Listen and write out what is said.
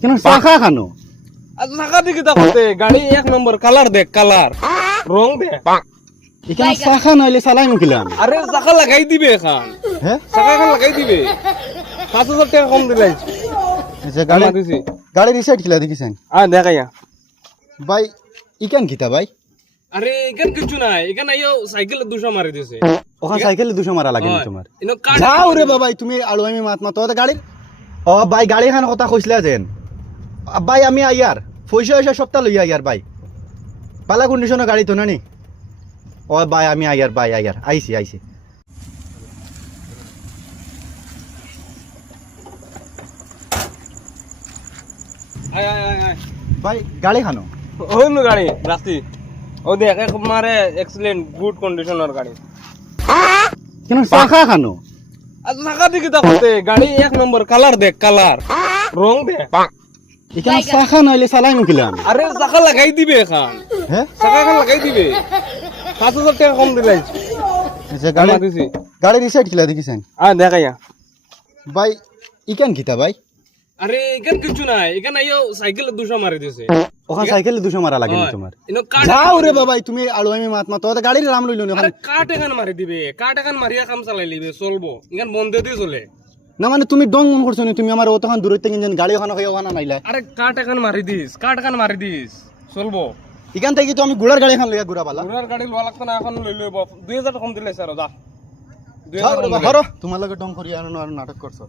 কেন চাকা খানো আজ চাকা দিকে তা করতে গাড়ি এক নম্বর কালার দেখ কালার রং দেখ এখানে চাকা নইলে চালাই মুখিলাম আরে চাকা লাগাই দিবে এখন হ্যাঁ চাকা এখন লাগাই দিবে 5,000 টাকা কম দিলাই আচ্ছা গাড়ি দিছি গাড়ি রিসাইড খিলা দেখিছেন দেখাইয়া ভাই ইকান কিতা ভাই আরে এখান কিছু নাই এখানে আইও সাইকেল 200 মারি দিছে ওখানে সাইকেলে 200 মারা লাগে না তোমার ইনো কাট যাও রে বাবা তুমি আলু আমি মাত মাত গাড়ি ও ভাই গাড়ি খান কথা কইছিলা যেন ভাই আমি আইয়ার পয়সা সপ্তাহ লইয়া আইয়ার ভাই পালা কন্ডিশনের গাড়ি তো নানি ও ভাই আমি আইয়ার ভাই আইয়ার আইছি আয় আয় আয় আয় ভাই গাড়ি খানো ওইনো গাড়ি রাস্তি ও দেখ এক মারে এক্সিলেন্ট গুড কন্ডিশনের গাড়ি কেন চাকা খানো আজ চাকা দিকে তা করতে গাড়ি এক নম্বর কালার দেখ কালার রং দেখ এখানে চাকা নইলে চালাই মুখিলাম আরে চাকা লাগাই দিবে এখন হ্যাঁ চাকা এখন লাগাই দিবে 5,000 টাকা কম দিলাই আচ্ছা গাড়ি দিছি গাড়ি রিসাইড খিলা দেখিছেন দেখাইয়া ভাই ইকান কিতা ভাই আরে এখান কিছু নাই এখানে আইও সাইকেল 200 মারি দিছে ওখানে সাইকেলে 200 মারা লাগে না তোমার ইনো কাট যাও রে বাবা তুমি আলু আমি মাত মাত গাড়ির নাম লইলো না আরে কাট এখান মারি দিবে কাট এখান মারিয়া কাম চালাই লিবে চলবো এখান বন্ধ দিয়ে চলে না মানে তুমি ডং মন করছো নি তুমি আমার অতখান দূর থেকে যেন গাড়ি ওখানে খাই ওখানে নাইলা আরে কাট এখান মারি দিস চলবো এখান থেকে তো আমি ঘোড়ার গাড়ি খান লইয়া ঘুরা পালা পুরার গাড়ি লোয়া লাগতো না এখন লই লইব 2000 কম দিলে স্যার যা 2000 ধরো তোমার লগে ডং করি আর নাটক করছো